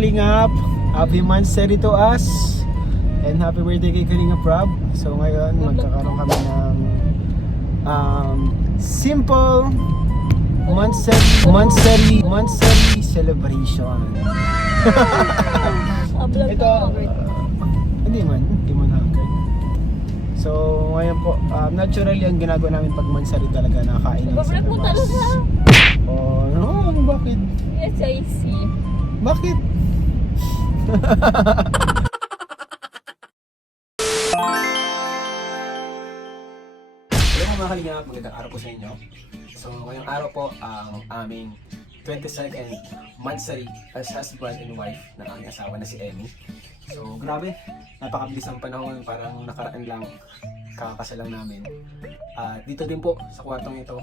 Kalingap. Happy Monthsary to us. And happy birthday kay Kalingap Rob. So ngayon, magkakaroon kami ng simple Monthsary celebration. Ito, hindi mo na. So ngayon po, naturally ang ginagawa namin pag Monthsary talaga, nakakain ng Bablog mo talaga. Oh, no, bakit? Yes, I see. Bakit? Hello mga kalingap, magandang araw po sa inyo. So ngayong araw po ang aming 22nd Monthsary as husband and wife ng aming asawa na si Emmy. So grabe, napakabilis ang panahon, parang nakaraan lang, kakasal lang namin. Dito din po sa kwartong ito,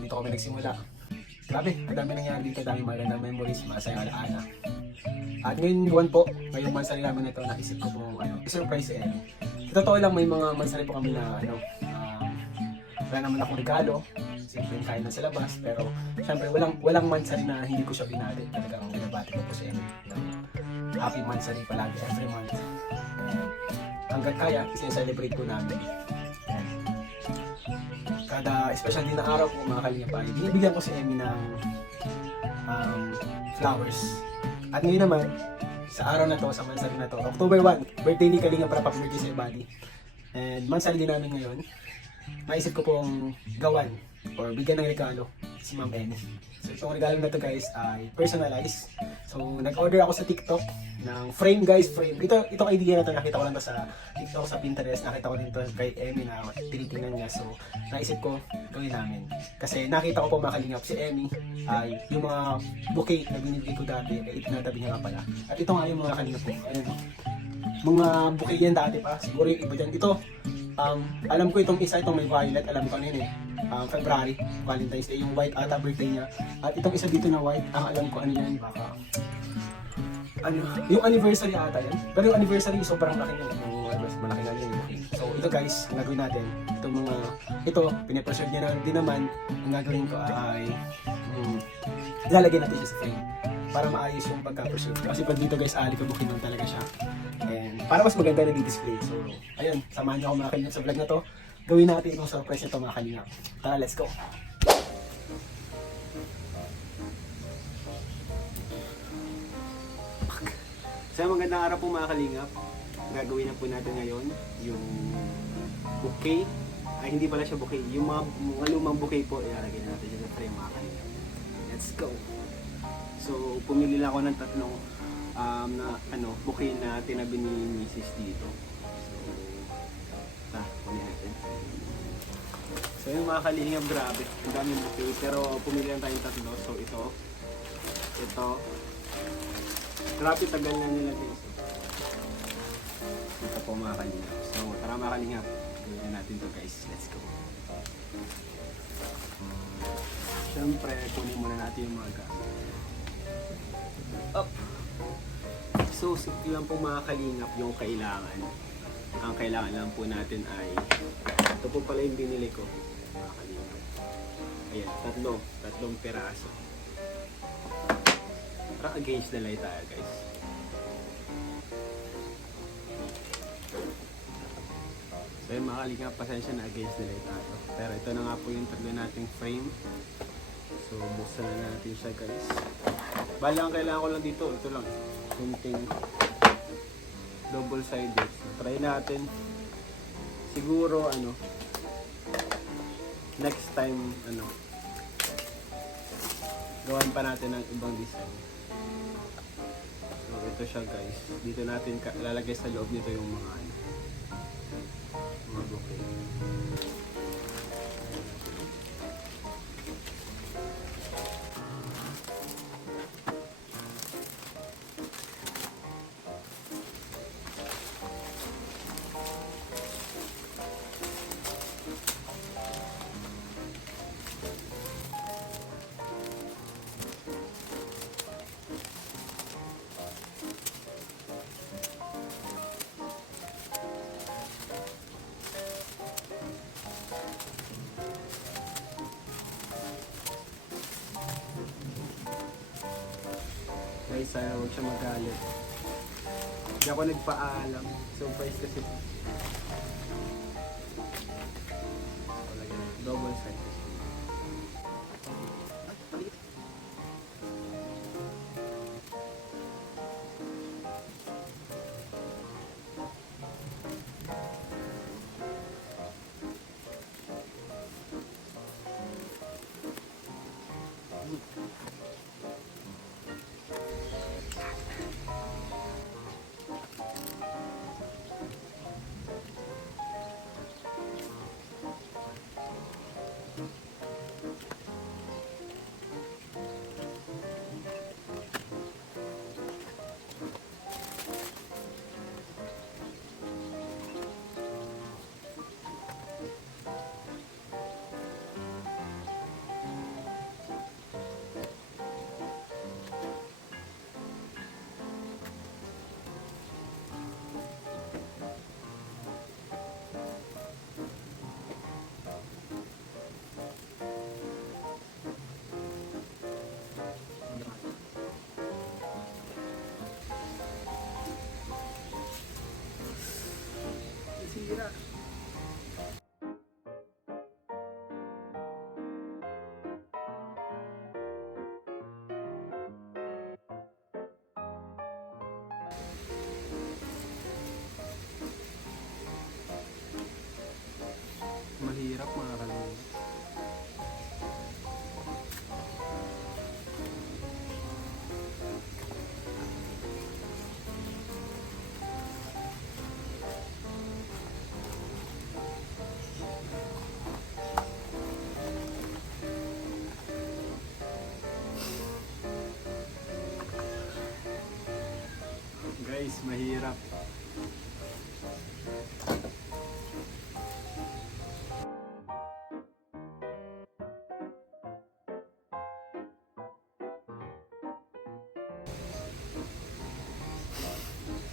dito kami nagsimula. Grabe, ang dami nangyari dito, dami maganda memories, masaya alaala. At ngayon buwan po, ngayong Monthsary namin ito, naisip ko po i-surprise si Emmy. Sa totoo lang, may mga Monthsary po kami na wala naman akong regalo, simpleng kain na sa labas, pero syempre walang Monthsary na hindi ko siya binati. Talagang binabati ko po si Emmy ng happy Monthsary palagi every month. And hanggat kaya, celebrate po namin. Kada special din na araw po mga kalingap ay binibigyan ko si Emmy ng flowers. At ngayon naman, sa araw na to, sa Monthsary na to, October 1, birthday ni Kalingap Rob, happy birthday sa buddy. And Monthsary din namin ngayon, naisip ko pong gawan or bigyan ng regalo si Ma'am Emmy. So itong regalo na to guys ay personalized. So nag-order ako sa TikTok ng frame guys, frame. Itong idea na to, nakita ko lang to sa TikTok, sa Pinterest, nakita ko din to kay Emmy na tinitingnan niya. So naisip ko gawin namin. Kasi nakita ko po mga kalingap si Emmy ay yung mga bouquet na binibigay ko dati ay itinatabi niya nga pala. At ito nga yung mga kalingap po. Ayun, mga bouquet yan dati pa. Siguro yung iba dyan. Ito, alam ko itong isa, itong may violet, alam ko ano yun eh. February, Valentine's Day, yung white ata birthday niya. At itong isa dito na white, ang alam ko ano yan, baka yung anniversary ata yan. Pero yung anniversary sobrang laki niya, mas malaki na yun. So ito guys, ang gagawin natin, ito, pinipreserve niya na din naman. Ang gagawin ko ay ilalagay natin siya sa frame para maayos yung pagka-preserve. Kasi pag dito guys, alikabukin lang talaga siya. And para mas maganda na di-display. So, ayun, samahan niyo ako mga kalingap sa vlog na to. Gawin natin itong surprise nito mga kalingap. Tara, let's go! So, magandang araw po mga kalingap. Gagawin na po natin ngayon yung bouquet. Ay, hindi pala siya bouquet. Yung mga lumang bouquet po, ilalagay natin yung frame mga kalingap. Let's go! So, pumili lang ako ng tatlong bouquet na tinabi ni Mrs. dito. So, pumili natin. So, yung mga kalingap, grabe. Ang daming bouquet. Pero, pumili lang tayong tatlo. So, ito. Grabe, tagal na nila guys. Ito po mga kalingap. So, tara mga kalingap. Gawin natin to guys. Let's go. Siyempre, kunin muna natin yung mga gamit. Up. So, simple lang po mga kalingap yung kailangan. Ang kailangan lang po natin ay ito po pala yung binili ko mga kalingap. Ayan, tatlong piraso. Parang against the light tayo guys. So yung mga kalingap, pasensya na against the light tayo. Pero ito na nga po yung tatlo nating frame. So buksan na natin siya guys. Bali ang kailangan ko lang dito, ito lang. Kunting double sided. So, try natin. Siguro next time gawan pa natin ng ibang design. So ito siya guys. Dito natin lalagay sa loob nito yung mga bouquet. sana huwag siya magalit. Hindi ako nagpaalam. Surprise kasi. Double size. Sira. Mahirap mga kalungit. Guys, mahirap.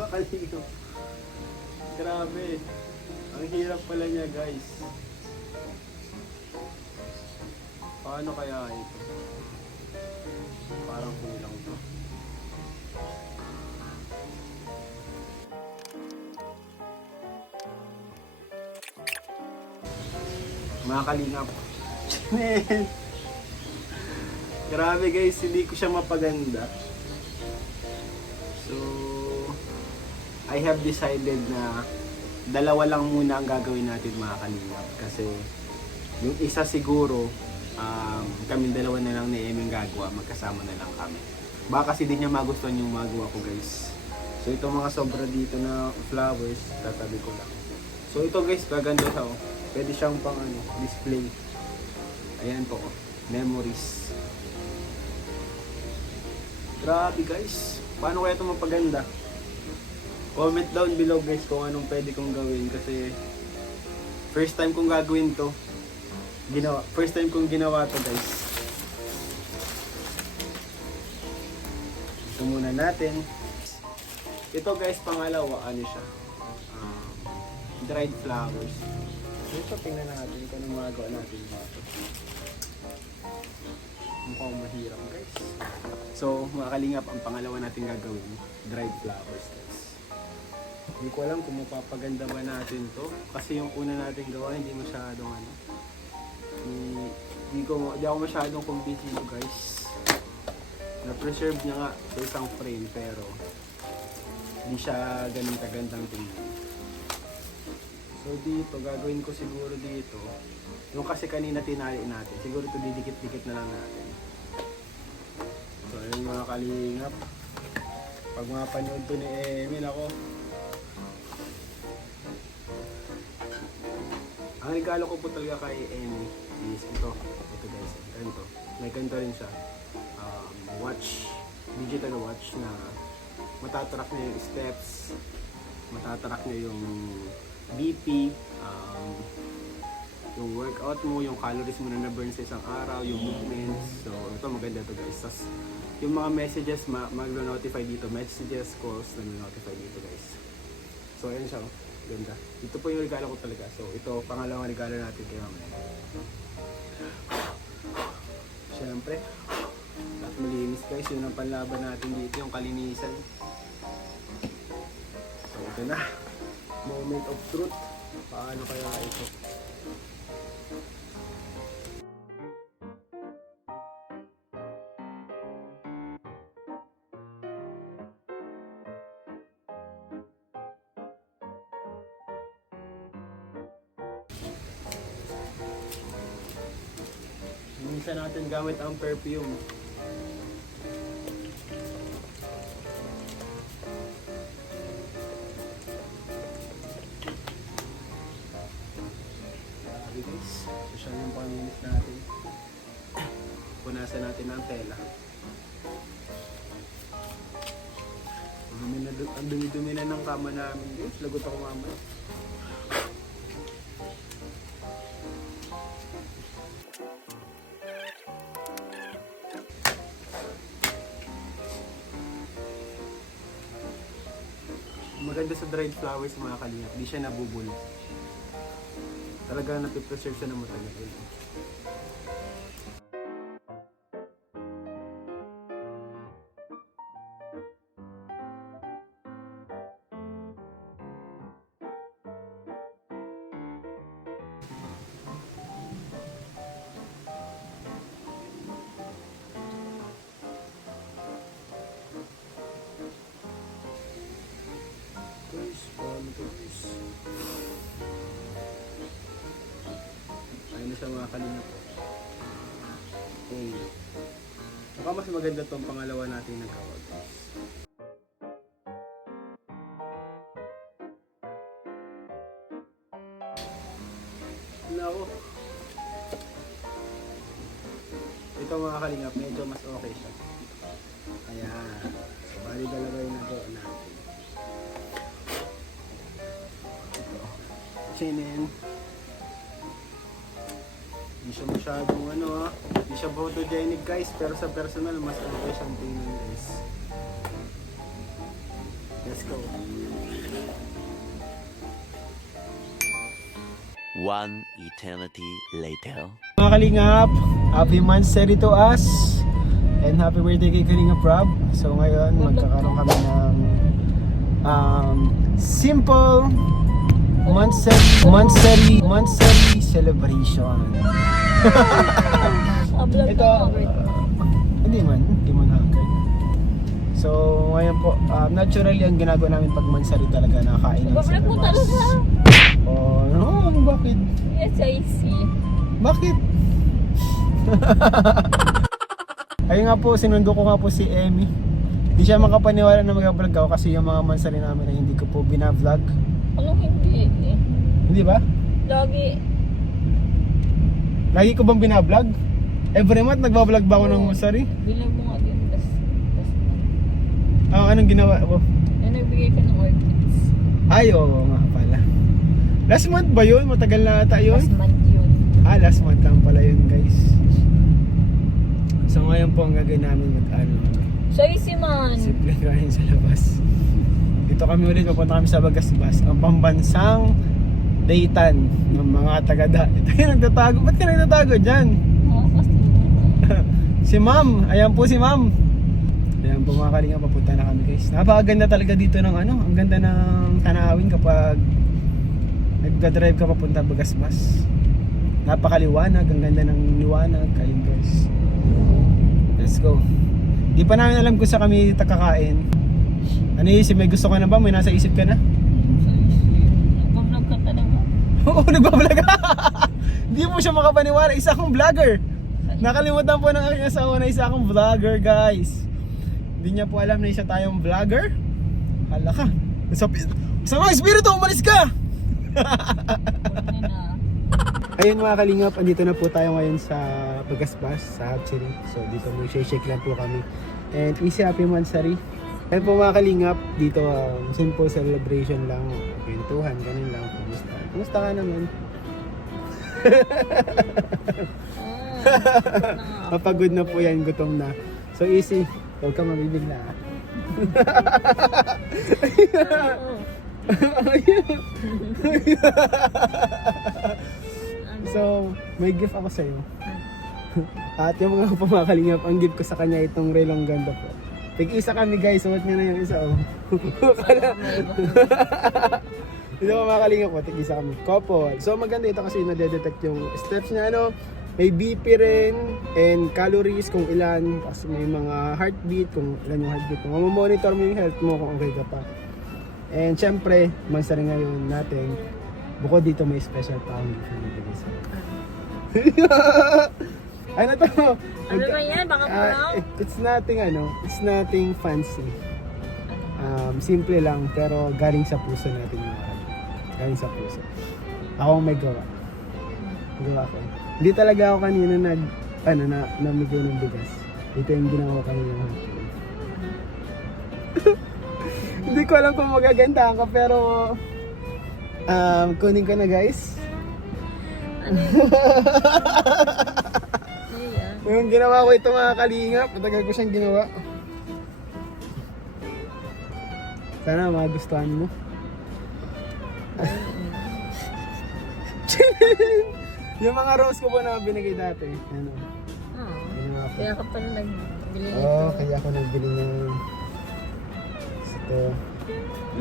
Makalino. Grabe. Ang hirap pala niya, guys. Paano kaya ito? Parang kulang to. Mga kalingap. Grabe guys, hindi ko siya mapaganda. So, I have decided na dalawa lang muna ang gagawin natin mga kalingap. Kasi yung isa siguro, kami dalawa na lang ni Eming gagawa, magkasama na lang kami. Baka kasi di niya magustuhan yung magawa ko guys. So ito mga sobra dito na flowers, tatabi ko lang. So ito guys, gaganda siya oh. Pwede siyang pang display. Ayan po, memories. Grabe guys, paano kaya ito mapaganda? Comment down below guys kung anong pwede kong gawin kasi first time kong gagawin to. First time kong ginawa to guys. Ito muna natin. Ito guys, pangalawa, ano siya? Dried flowers. Ito, tingnan natin kung anong magawa natin dito. Mukhang mahirap guys. So, mga kalingap, ang pangalawa natin gagawin, dried flowers guys. Hindi ko alam kung mapapaganda ba natin to. Kasi yung una natin gawa, hindi masyadong hindi ako masyadong kumbisido guys. Na-preserve niya nga sa isang frame pero hindi siya ganun kagandang tingnan. So dito, gagawin ko siguro dito. Yung kasi kanina tinali natin, siguro ito didikit-dikit na lang natin. So ayun mga kalingap. Pag mapanood to ni Emil ako. Ang regalo ko po talaga kay Emil is ito. Ito guys, ganito. May ganito rin siya. Watch, digital watch na matatrack niya yung steps, matatrack niya yung BP, yung workout mo, yung calories mo na na-burn sa isang araw, yung movements. So ito maganda to guys. Tapos yung mga messages mag-notify dito, messages, calls, nag-notify dito guys. So ayun siya, ganda. Ito po yung regalo ko talaga. So ito, pangalawang regalo natin kay Mama. Siyempre, malinis guys. Yun ang panlaban natin dito, yung kalinisan. So ito na, moment of truth. Paano kaya ito? Minsan natin gamit ang perfume. Grabe guys, social yung panginis natin. Punasan natin ang tela. Ang dumi-dumi na ng kama namin guys. Lagot ako mamaya. Maganda sa dried flowers mga kalingap, di siya nabubulok. Talaga napipreserve siya ng matagal. Ayun na siya mga kalingap. Okay. Baka mas maganda tong pangalawa natin nagkawa guys. Nako. Ito mga kalingap, medyo mas okay siya. Ayan. So, bali dalawa yung nagawa natin. Chinin. Hindi siya masyadong hindi siya photogenic guys, pero sa personal mas okay siyang tingnan guys. Let's go. One eternity later. Mga kalingap, happy monthsary to us and happy birthday kay Kalingap Rob. So ngayon magkakaroon kami ng simple monthsary celebration. Ito, hindi man hanggang. So ngayon po, naturally ang ginagawa namin pag monthsary talaga nakain ng Bablog mo talaga. Oh, no, bakit? SIC. Bakit? Ayun nga po, sinundo ko nga po si Emmy. Hindi siya makapaniwala na mag-vlog ako kasi yung mga monthsary namin ay hindi ko po binavlog. Anong hindi eh? Hindi ba? Lagi. Lagi ko bang binablog? Every month nagbablog ba ako ng monthsary? Bilang mo nga din. Anong ginawa ko? Nagbigay ka ng orchids. Ay, oo nga pala. Last month ba yun? Matagal na ata yun? Last month yun. Last month lang pala yun guys. So ngayon po ang gagawin namin SIC man. simple kain sa labas. Dito kami ulit, pupunta kami sa Bagasbas, ang pambansang daytan ng mga tagada. Ito yung nagtatago. Ba't ka nagtatago dyan? Si ma'am, ayan po si ma'am. Ayan po mga kalinga, papunta na kami guys. Napakaganda talaga dito ng ang ganda ng tanawin kapag nagdadrive ka papunta Bagasbas. Napakaliwanag, ang ganda ng liwanag. Ayun guys. Let's go. Di pa namin alam kung saan kami kakain. Ano isip? May gusto ka na ba? May nasa isip ka na? Nag-vlog ka talaga. Oo, nagbablog. Hindi mo siya makapaniwala. Isa akong vlogger. Nakalimutan po ng aking asawa na isa akong vlogger guys. Hindi niya po alam na isa tayong vlogger. Hala ka. Sa mga espiritu, umalis ka! Ayun mga kalingap, andito na po tayo ngayon sa Bagasbas, sa Hatchery. So dito mo shake lang po kami. And easy happy monthsary. Ayun po mga kalingap, dito simple celebration lang, kwentuhan, ganun lang. Kumusta ka naman? Mapagod na po yan, gutom na. So easy, huwag ka mabibigla. So, may gift ako sa'yo. At yung mga pumakalingap, ang gift ko sa kanya itong relong ganda po. Tig-isa kami guys, suot niya na yung isa oh. Kala, May iba. hindi ko makalingap po, tig-isa kami. Couple. So maganda ito kasi nadedetect yung steps niya, ano. May BP rin, and calories kung ilan, kasi may mga heartbeat, kung ilan yung heartbeat mo. Mamamonitor mo yung health mo kung okay ka pa. And syempre, mansari ngayon natin, bukod dito may special pa ang gift na nabigay sa ano to? Ano ba yan? Baka brown? It's nothing fancy. Simple lang, pero galing sa puso natin yung marami. Galing sa puso. Ako ang may gawa. Gawa ko. Hindi talaga ako kanina namigay ng bigas. Ito yung ginawa ko kanina. Hindi ko alam kung magagandahan ka, pero kunin ko na guys. Ano yun? Ano yan? Yung ginawa ko ito mga kalingap, matagal ko siyang ginawa. Sana magustuhan mo. Yung mga rose ko po na binigay dati. Ano? Ginawa ko. Kaya ka pala nagbili nito. Oo, kaya ako nagbili niyan. Ito.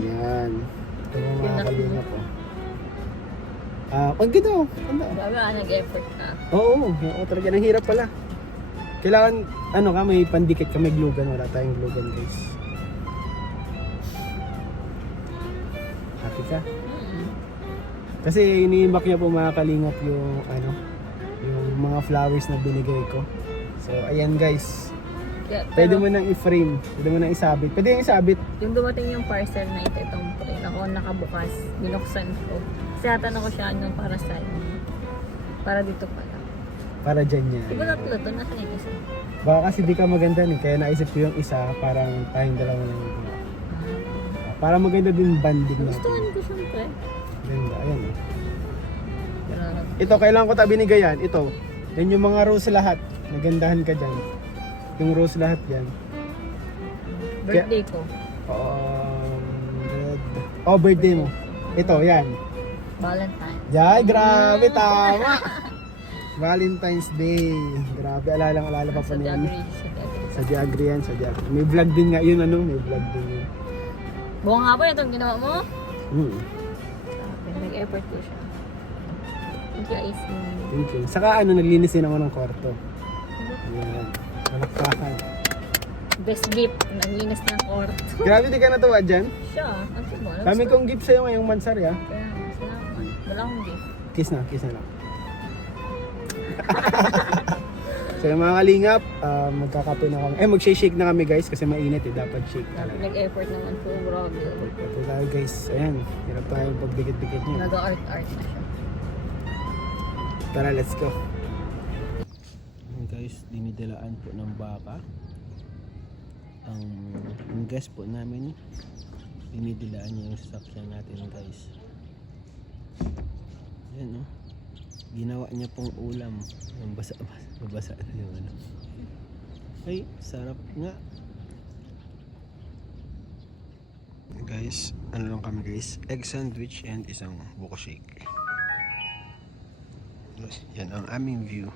Yan. Ito mga mga kalingap po. Pag gito. Baga, nag-effort ka. Oo, talaga. Ang hirap pala. Kailangan, may pandikit ka, may glue gun. Wala tayong glue gun, guys. Happy ka? Kasi iniimbak niya po mga kalingap yung yung mga flowers na binigay ko. So ayan guys. Yeah, Pwede pero mo nang i-frame, pwede mo nang isabit. Pwede yung isabit. yung dumating yung parcel na itong print, ako nakabukas, binuksan ko. Kasi natanong ko siya anong para saan. Para dito pala. Para dyan yan. Di ba tatlo to? Nasa yung isa? Baka kasi di ka maganda kaya naisip ko yung isa, parang tayong dalawa lang yung ginawa. Para maganda din banding Gustuhan natin. ko siyempre. Ganda, ayan eh. Grabe. Ito, kailangan ko tabi binigayan. Ito, yan yung mga rose lahat. Nagandahan ka dyan. Yung rose lahat yan. Birthday ko. Birthday mo. Ito, yan. Valentine. Yay, grabe, tama. Valentine's Day. Grabe, alala pa Sa po niyan. Diagri. Sa Diagri yan, sa Diagri. May vlog din nga, yun may vlog din yun. Buong hapon itong ginawa mo? Hmm. Nag-effort ko siya. Thank you, Ice. Thank you. Saka naglinis din naman ng kwarto. Ayan. Malakpakan. Best gift. Naglinis ng kwarto. Grabe, di ka natuwa dyan? Siya. Ang mo. Dami kong gift sa'yo ngayong mansari, ha? Kaya, salamat. Wala akong gift. Kiss na lang. So yung mga kalingap, magkakape na kami. Mag-shake na kami guys kasi mainit dapat shake talaga. Nag-effort naman po, grabe. Ito tayo guys, ayan, hirap tayo pagdikit-dikit niya. Nag-art na siya. Tara, let's go. Guys, dinidilaan po ng baka. Ang guest po namin, dinidilaan niya yung sasakyan natin guys. Ayan ginawa niya pong ulam. Yung babasa na yung Ay, sarap nga. Guys, lang kami guys? Egg sandwich and isang buko shake. Yan ang aming view.